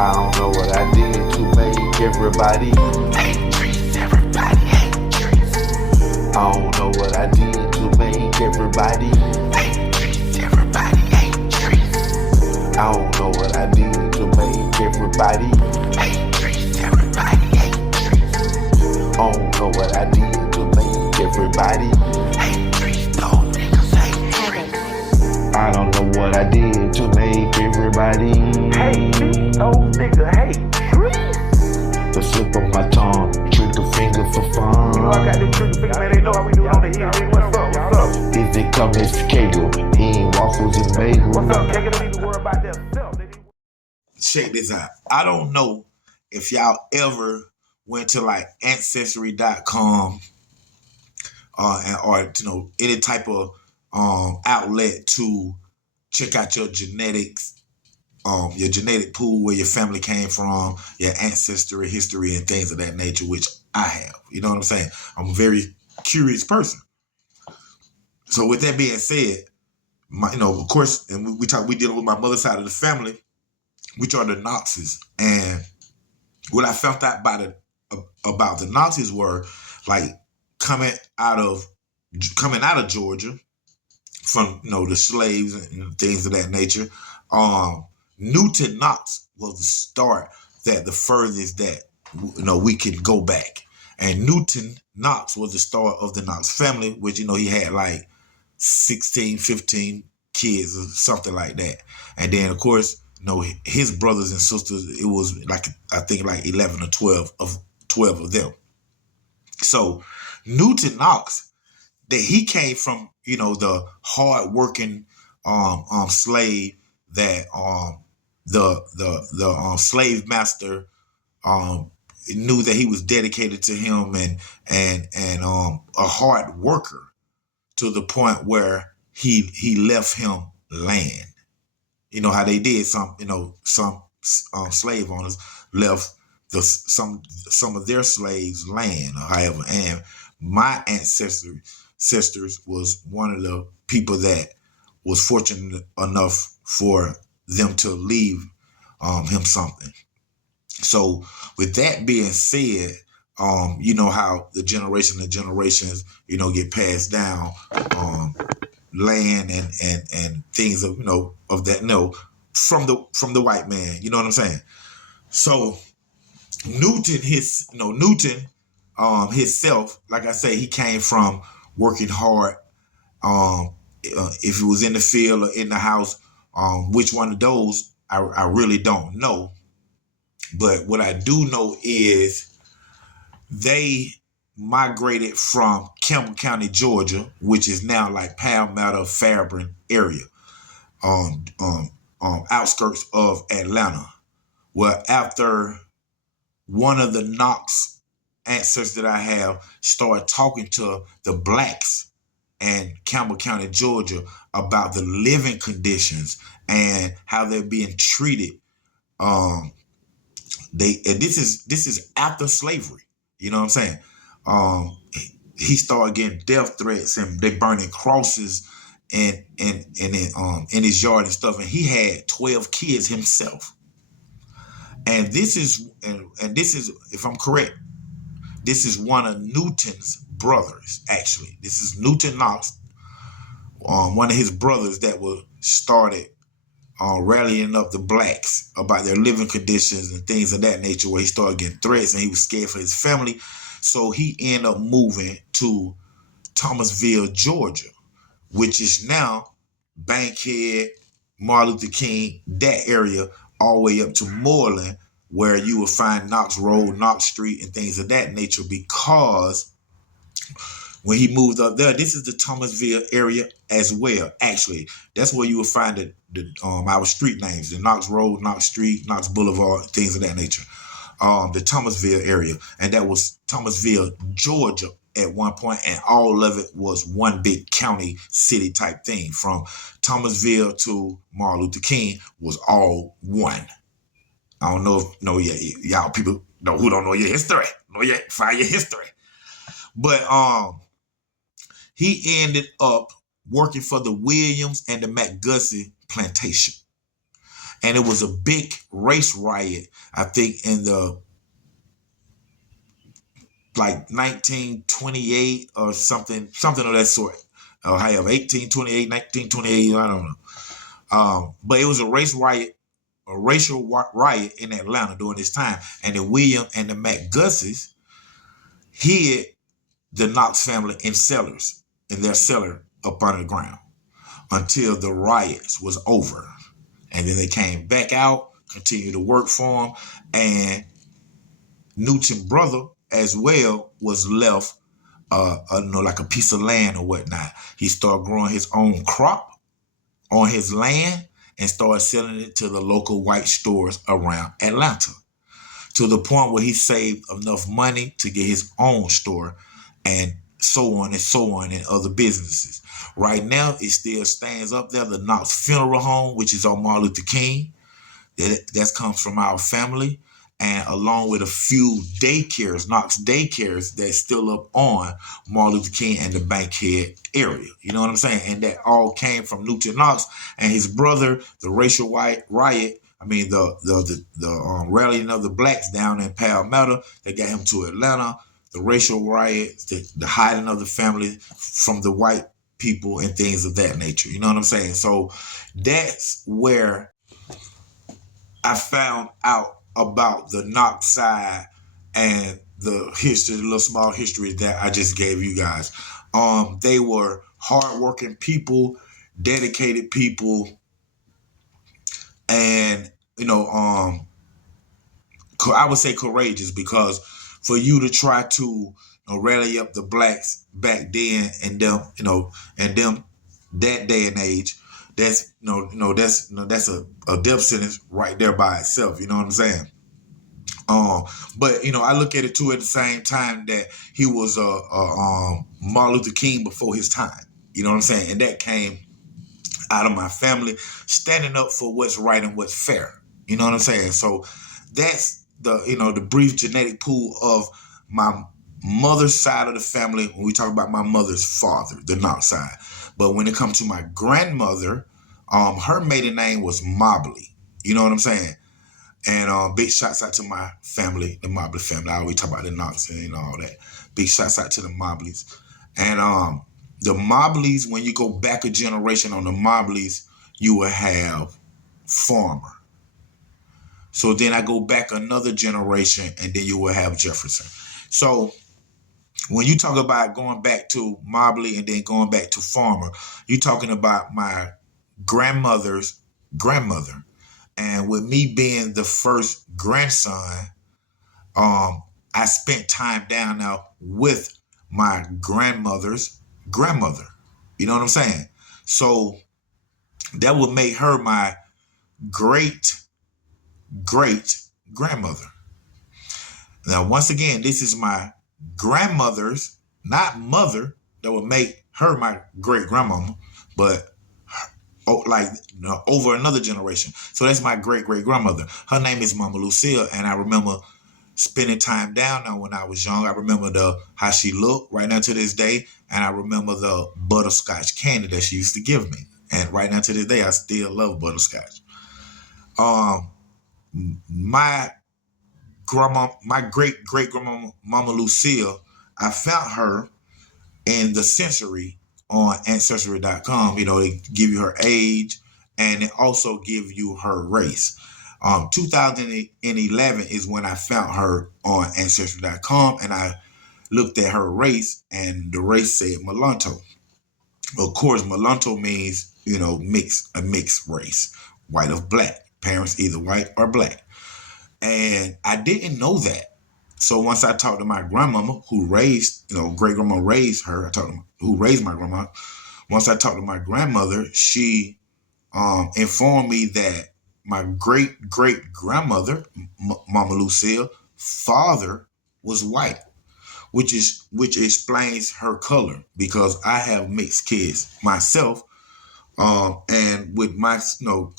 I don't know what I did to make everybody hate trees. Everybody hate trees. I don't know what I did to make everybody hate trees. Everybody hate trees. I don't know what I did to make everybody hate trees. Everybody hate trees. I don't know what I did to make everybody hate trees. Those niggas hate trees. I don't know what I did to make everybody hate me. Those niggas hate trees. The slip of my tongue, trigger finger for fun. You know I got this trigger finger, man. They know how we do it on the hill. What's up? What's up? Is it coming to Kegel? He ain't waffles and bagels. What's up, Kegel? They need to worry about themselves. Check this out. I don't know if y'all ever went to like ancestry.com or any type of outlet to check out your genetics, your genetic pool, where your family came from, your ancestry, history, and things of that nature, which I have. You know what I'm saying? I'm a very curious person. So with that being said, of course, and we dealing with my mother's side of the family, which are the Knoxes. And what I found out about the Knoxes were like coming out of Georgia from the slaves and things of that nature. Newton Knox was the start, that the furthest that we can go back. And Newton Knox was the start of the Knox family, which he had like 16, 15 kids or something like that. And then of course, his brothers and sisters, it was like, I think like 11 or 12 of them. So Newton Knox, that he came from, the hard-working slave that the slave master knew that he was dedicated to him, and a hard worker to the point where he left him land. You know how they did. Some slave owners left some of their slaves land, or however. And my sisters was one of the people that was fortunate enough for them to leave him something. So with that being said, you know how the generations get passed down land and things of of that from the white man. You know what I'm saying? So Newton himself, like I say, he came from working hard. If it was in the field or in the house, which one of those I really don't know. But what I do know is they migrated from Campbell County, Georgia, which is now like Palmetto, Fairburn area, outskirts of Atlanta. Well, after one of the Knox ancestors that I have started talking to the blacks in Campbell County, Georgia, about the living conditions and how they're being treated, this is after slavery. You know what I'm saying? He started getting death threats, and they burning crosses in his yard and stuff. And he had 12 kids himself. And this is, if I'm correct, this is one of Newton's brothers. Actually, this is Newton Knox, one of his brothers that was started rallying up the blacks about their living conditions and things of that nature, where he started getting threats and he was scared for his family. So he ended up moving to Thomasville, Georgia, which is now Bankhead, Martin Luther King, that area, all the way up to Moreland, where you will find Knox Road, Knox Street, and things of that nature, because when he moved up there, this is the Thomasville area as well. Actually, that's where you will find our street names, the Knox Road, Knox Street, Knox Boulevard, things of that nature. The Thomasville area, and that was Thomasville, Georgia at one point, and all of it was one big county city type thing. From Thomasville to Martin Luther King was all one. I don't know if y'all people know who don't know your history. Find your history. But he ended up working for the Williams and the McGussie plantation. And it was a big race riot, I think, in the like 1928 or something of that sort. Or however, 1828, 1928, I don't know. But it was a racial riot in Atlanta during this time. And the William and the McGusses hid the Knox family in their cellar up under the ground until the riots was over. And then they came back out, continued to work for him, and Newton's brother as well was left, like a piece of land or whatnot. He started growing his own crop on his land and started selling it to the local white stores around Atlanta, to the point where he saved enough money to get his own store, and so on in other businesses. Right now, it still stands up there, the Knox Funeral Home, which is on Martin Luther King. That comes from our family, and along with a few daycares, Knox daycares, that's still up on Martin Luther King and the Bankhead area. You know what I'm saying? And that all came from Newton Knox and his brother. The racial riot. I mean, the rallying of the blacks down in Palmetto that got him to Atlanta. The racial riot, the hiding of the family from the white people and things of that nature. You know what I'm saying? So that's where I found out about the Knox side and the history, the little small history that I just gave you guys. They were hardworking people, dedicated people, and I would say courageous, because for you to try to rally up the blacks back then and them that day and age, that's that's a death sentence right there by itself. You know what I'm saying? But I look at it too at the same time that he was Martin Luther King before his time. You know what I'm saying? And that came out of my family standing up for what's right and what's fair. You know what I'm saying? So that's the brief genetic pool of my mother's side of the family when we talk about my mother's father, the Knox side. But when it comes to my grandmother, her maiden name was Mobley. You know what I'm saying? And big shouts out to my family, the Mobley family. I always talk about the Knox and all that. Big shouts out to the Mobleys. And the Mobleys, when you go back a generation on the Mobleys, you will have Farmer. So then I go back another generation, and then you will have Jefferson. So when you talk about going back to Mobley and then going back to Farmer, you're talking about my grandmother's grandmother. And with me being the first grandson, I spent time down now with my grandmother's grandmother. You know what I'm saying? So that would make her my great grandmother. Now, once again, this is my grandmother's, not mother, that would make her my great grandmama, but over another generation. So that's my great grandmother. Her name is Mama Lucille, and I remember spending time down now when I was young. I remember how she looked right now to this day, and I remember the butterscotch candy that she used to give me. And right now to this day, I still love butterscotch. My great grandma, Mama Lucille, I found her in the censory on ancestry.com. They give you her age and it also give you her race. 2011 is when I found her on ancestry.com, and I looked at her race, and the race said mulatto. Of course, mulatto means, a mixed race, white of black, parents either white or black. And I didn't know that. So once I talked to my grandmama, who raised, great grandma raised her, who raised my grandma. Once I talked to my grandmother, she informed me that my great grandmother, Mama Lucille, father was white, which explains her color, because I have mixed kids myself, and with my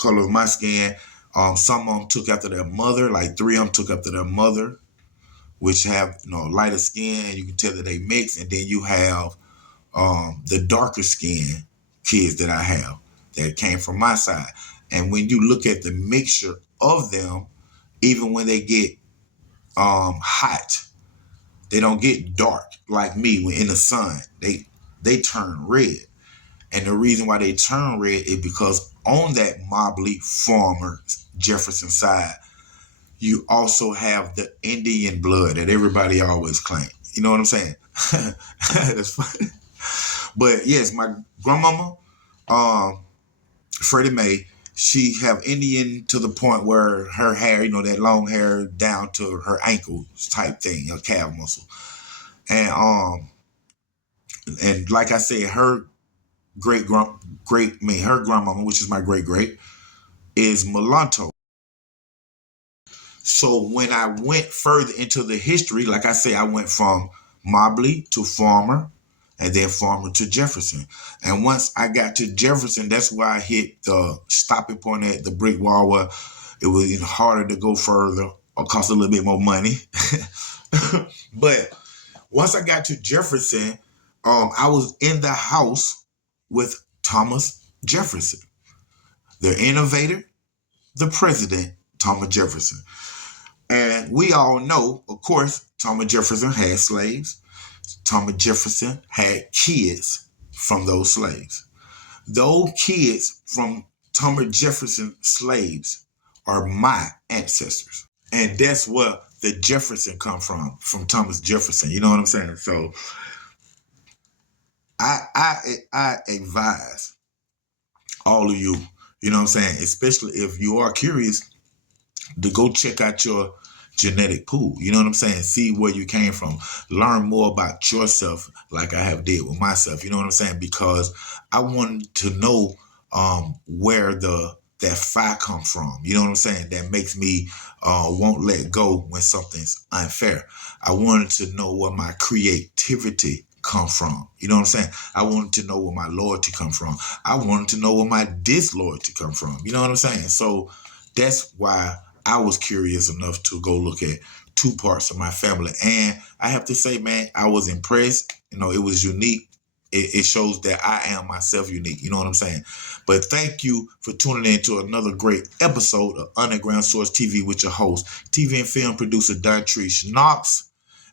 color of my skin, some of them took after their mother, like 3 of them took after their mother, which have lighter skin, and you can tell that they mix. And then you have the darker skin kids that I have that came from my side. And when you look at the mixture of them, even when they get hot, they don't get dark like me when in the sun. They turn red. And the reason why they turn red is because on that Mobley Farmer Jefferson side, you also have the Indian blood that everybody always claims. You know what I'm saying? That's funny. But yes, my grandmama, Freddie Mae, she have Indian to the point where her hair, that long hair down to her ankles type thing, her calf muscle. And like I said, her her grandmama, which is my great, is mulatto. So when I went further into the history, like I say, I went from Mobley to Farmer, and then Farmer to Jefferson. And once I got to Jefferson, that's where I hit the stopping point at the brick wall, where it was even harder to go further or cost a little bit more money. But once I got to Jefferson, I was in the house with Thomas Jefferson, the innovator, the president, Thomas Jefferson. And we all know, of course, Thomas Jefferson had slaves. Thomas Jefferson had kids from those slaves. Those kids from Thomas Jefferson slaves are my ancestors. And that's where the Jefferson come from Thomas Jefferson. You know what I'm saying? So I advise all of you, you know what I'm saying, especially if you are curious, to go check out your genetic pool. You know what I'm saying? See where you came from. Learn more about yourself like I have did with myself. You know what I'm saying? Because I wanted to know where that fire come from. You know what I'm saying? That makes me won't let go when something's unfair. I wanted to know where my creativity come from. You know what I'm saying? I wanted to know where my loyalty come from. I wanted to know where my disloyalty come from. You know what I'm saying? So that's why I was curious enough to go look at two parts of my family. And I have to say, man, I was impressed. It was unique. It shows that I am myself unique. You know what I'm saying? But thank you for tuning in to another great episode of Underground Source TV with your host, TV and film producer Dontrece Knox,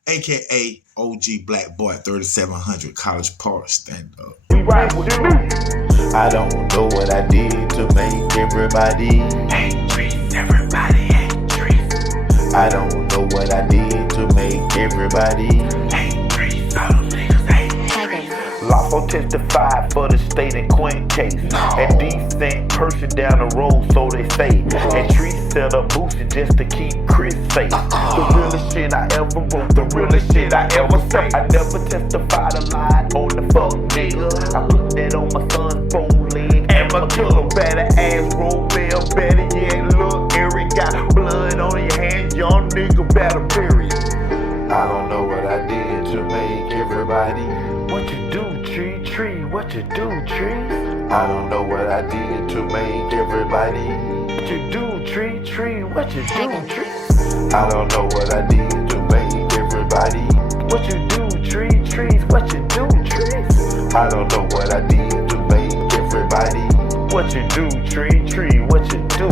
a.k.a. OG Black Boy 3700 College Park Stand Up. I don't know what I did to make everybody hate trees, everybody hate trees. I don't know what I did to make everybody hate trees. All them niggas hate trees. Lawful testified for the state and Quint case. A decent person down the road, so they say. And trees set up boosted just to keep Chris safe. The realest shit I ever wrote, the realest shit I ever say. I never testified a lie on the fuck nigga. I put that on my son's phone leg and my killer. Better ass roll bell, better yet look Eric got blood on your hands, young nigga better bury it. I don't know what I did to make everybody. What you do, tree, what you do, trees? I don't know what I did to make everybody. What you do, tree, what you do, trees? I don't know what I did to make everybody. What you do, trees, what you do, trees? I don't know what I did to make everybody. What you do, tree, what you do,